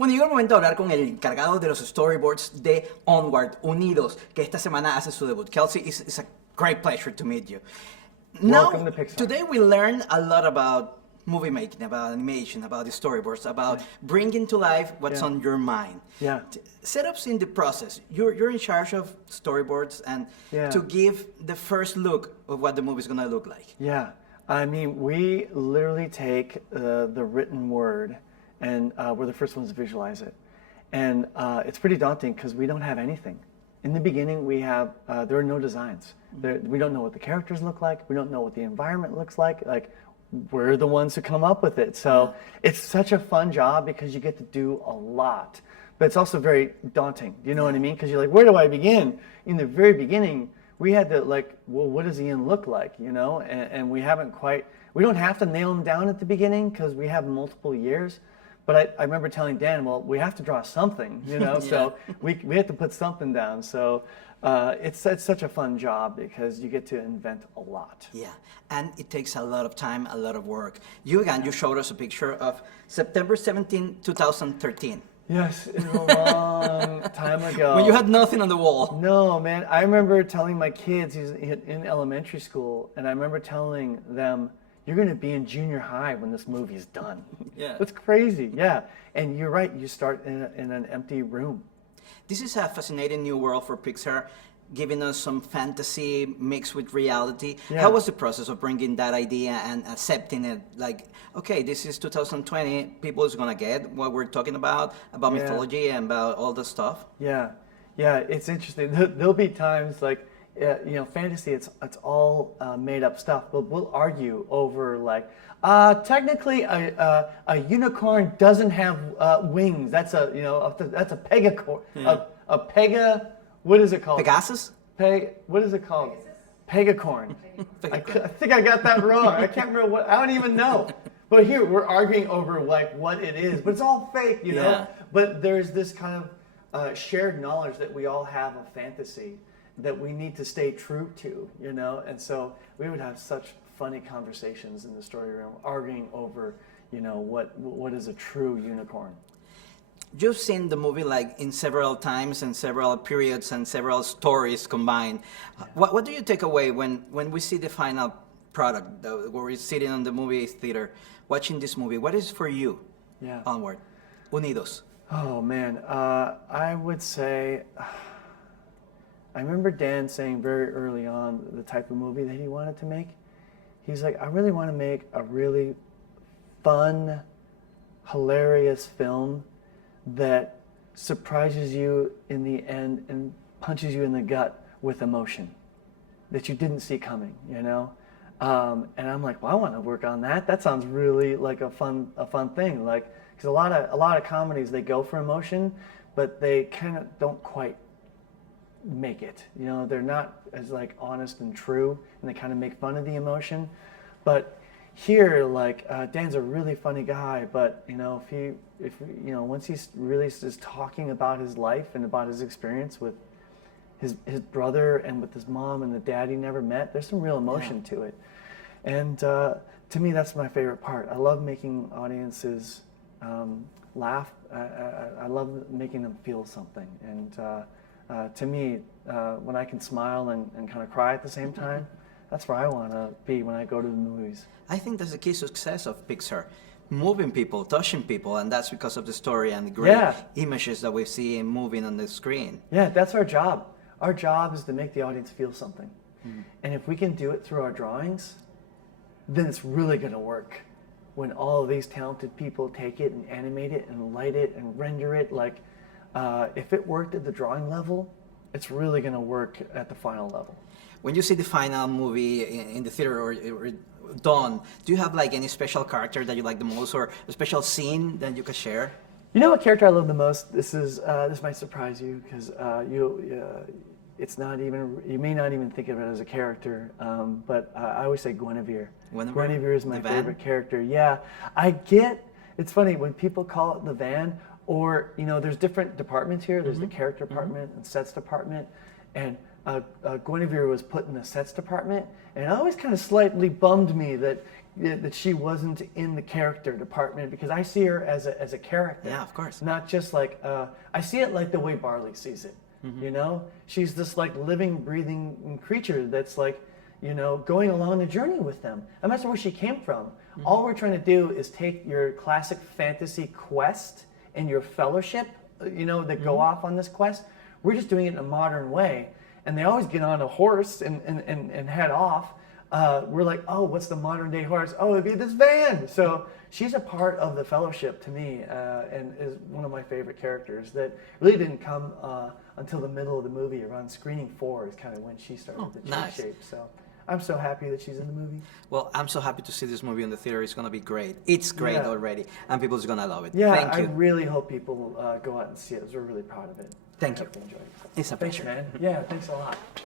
Bueno, llegó el momento de hablar con el encargado de los storyboards de Onward, Unidos, que esta semana hace su debut. Kelsey, it's a great pleasure to meet you. Welcome Now, to Pixar. today we learn a lot about movie making, about animation, about the storyboards, about bringing to life what's on your mind. Yeah. Setups in the process. You're in charge of storyboards and to give the first look of what the movie is going to look like. Yeah. I mean, we literally take the written word and we're the first ones to visualize it. And it's pretty daunting because we don't have anything. In the beginning, we have, there are no designs. We don't know what the characters look like. We don't know what the environment looks like. Like, we're the ones who come up with it. So it's such a fun job because you get to do a lot. But it's also very daunting. Do you know what I mean? Because you're like, where do I begin? In the very beginning, we had to like, well, what does Ian look like? You know, and we haven't quite, we don't have to nail him down at the beginning because we have multiple years. But I remember telling Dan, well, we have to draw something, you know, so we have to put something down. So it's such a fun job because you get to invent a lot. Yeah, and it takes a lot of time, a lot of work. You showed us a picture of September 17, 2013. Yes, it was a long time ago. When you had nothing on the wall. No, man, I remember telling my kids, he's in elementary school, and I remember telling them, you're going to be in junior high when this movie's done. Yeah. That's crazy, yeah. And you're right, you start in an empty room. This is a fascinating new world for Pixar, giving us some fantasy mixed with reality. Yeah. How was the process of bringing that idea and accepting it? Like, okay, this is 2020, people is going to get what we're talking about mythology and about all the stuff. Yeah, it's interesting. There'll be times like, you know, fantasy, it's all made up stuff, but we'll argue over like, technically a unicorn doesn't have wings. That's a, you know, that's a pegacorn. A pega, what is it called? Pegasus? What is it called? Pegacorn. I think I got that wrong. I can't remember what, I don't even know. But here, we're arguing over like what it is, but it's all fake, you know? Yeah. But there's this kind of shared knowledge that we all have of fantasy that we need to stay true to, you know? And so we would have such funny conversations in the story room, arguing over, you know, what is a true unicorn. You've seen the movie like in several times and several periods and several stories combined. What do you take away when we see the final product, where we're sitting on the movie theater watching this movie? What is for you Onward, Unidos? Oh man, I would say, I remember Dan saying very early on the type of movie that he wanted to make. He's like, I really want to make a really fun, hilarious film that surprises you in the end and punches you in the gut with emotion that you didn't see coming, you know? And I'm like, well, I want to work on that. That sounds really like a fun thing. Like, because a lot of comedies, they go for emotion, but they kind of don't quite make it. You know, they're not as like honest and true, and they kind of make fun of the emotion. But here, like, Dan's a really funny guy, but you know, if you know, once he really is talking about his life and about his experience with his brother and with his mom and the dad he never met, there's some real emotion to it. And to me, that's my favorite part. I love making audiences laugh. I love making them feel something. And to me, when I can smile and kind of cry at the same time, that's where I want to be when I go to the movies. I think that's the key success of Pixar. Moving people, touching people, and that's because of the story and the great images that we see moving on the screen. Yeah, that's our job. Our job is to make the audience feel something. And if we can do it through our drawings, then it's really going to work. When all of these talented people take it and animate it and light it and render it, like, if it worked at the drawing level, it's really going to work at the final level. When you see the final movie in the theater or done, do you have like any special character that you like the most, or a special scene that you could share? You know what character I love the most? This might surprise you because it's not even, you may not even think of it as a character, but I always say Guinevere. Guinevere is my favorite character. Yeah, it's funny when people call it the van, or you know, there's different departments here. There's the character department and sets department, and Guinevere was put in the sets department, and it always kind of slightly bummed me that she wasn't in the character department, because I see her as a character. Yeah, of course. Not just like I see it like the way Barley sees it. You know, she's this like living, breathing creature that's like, you know, going along the journey with them. And that's where she came from. All we're trying to do is take your classic fantasy quest and your fellowship, you know, that go off on this quest. We're just doing it in a modern way. And they always get on a horse and head off. We're like, oh, what's the modern day horse? Oh, it'd be this van. So she's a part of the fellowship to me, and is one of my favorite characters that really didn't come until the middle of the movie. Around screening 4 is kind of when she started to take nice. shape. So I'm so happy that she's in the movie. Well, I'm so happy to see this movie in the theater. It's going to be great. It's great Yeah. already, and people's going to love it. Yeah, Thank I you. really hope people go out and see it. We're really proud of it. Thank I you. hope they enjoy it. It's a Thanks, pleasure. man. Yeah, thanks a lot.